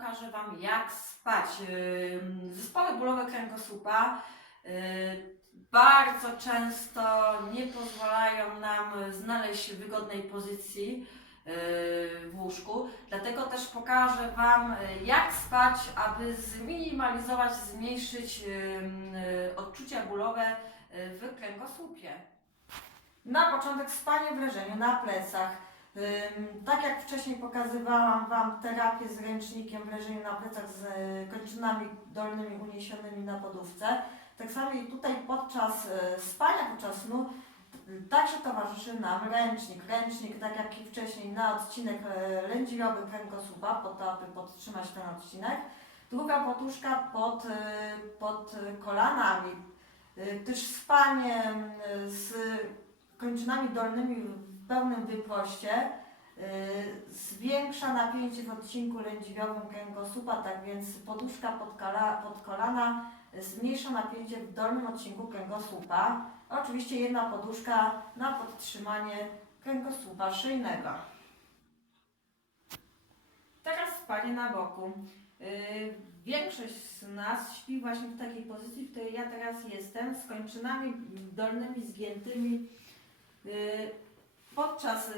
pokażę Wam jak spać. Ym, Zespoły bólowe kręgosłupa y, bardzo często nie pozwalają nam znaleźć wygodnej pozycji y, w łóżku. Dlatego też pokażę Wam y, jak spać, aby zminimalizować, zmniejszyć y, odczucia bólowe y, w kręgosłupie. Na początek spanie w leżeniu na plecach. Tak jak wcześniej pokazywałam Wam terapię z ręcznikiem w leżeniu na plecach z e, kończynami dolnymi uniesionymi na podówce, tak samo i tutaj podczas e, spania, podczas snu y, także towarzyszy nam ręcznik. Ręcznik, tak jak i wcześniej, na odcinek lędźwiowy kręgosłupa, po to, aby podtrzymać ten odcinek. Druga poduszka pod, pod kolanami. Y, Też spanie y, z kończynami dolnymi pełnym wyproście y, zwiększa napięcie w odcinku lędźwiowym kręgosłupa, tak więc poduszka pod, kala, pod kolana y, zmniejsza napięcie w dolnym odcinku kręgosłupa. Oczywiście jedna poduszka na podtrzymanie kręgosłupa szyjnego. Teraz spanie na boku. Yy, Większość z nas śpi właśnie w takiej pozycji, w której ja teraz jestem, z kończynami dolnymi zgiętymi. Podczas yy,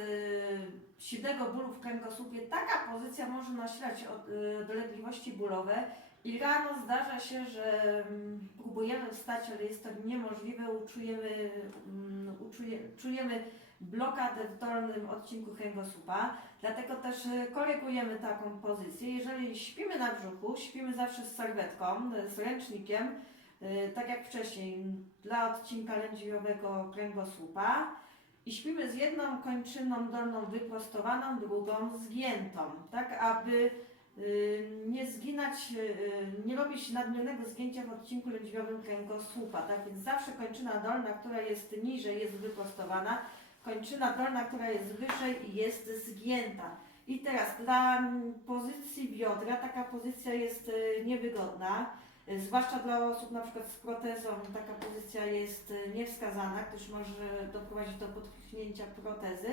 silnego bólu w kręgosłupie taka pozycja może nasilać yy, dolegliwości bólowe i rano zdarza się, że mm, próbujemy wstać, ale jest to niemożliwe, uczujemy, mm, uczuje, czujemy blokadę w dolnym odcinku kręgosłupa. Dlatego też y, korygujemy taką pozycję. Jeżeli śpimy na brzuchu, śpimy zawsze z serwetką, y, z ręcznikiem, y, tak jak wcześniej, dla odcinka lędźwiowego kręgosłupa. I śpimy z jedną kończyną dolną wyprostowaną, drugą zgiętą, tak aby y, nie zginać, y, nie robić nadmiernego zgięcia w odcinku lędźwiowym kręgosłupa. Tak więc zawsze kończyna dolna, która jest niżej, jest wyprostowana, kończyna dolna, która jest wyżej jest zgięta. I teraz dla pozycji biodra taka pozycja jest y, niewygodna, zwłaszcza dla osób na przykład z protezą taka pozycja jest y, niewskazana, gdyż może doprowadzić do podchnięcia protezy.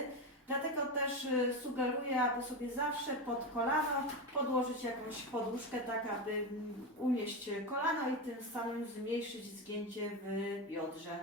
Dlatego też y, sugeruję, aby sobie zawsze pod kolano podłożyć jakąś poduszkę, tak aby mm, unieść kolano i tym samym zmniejszyć zgięcie w biodrze.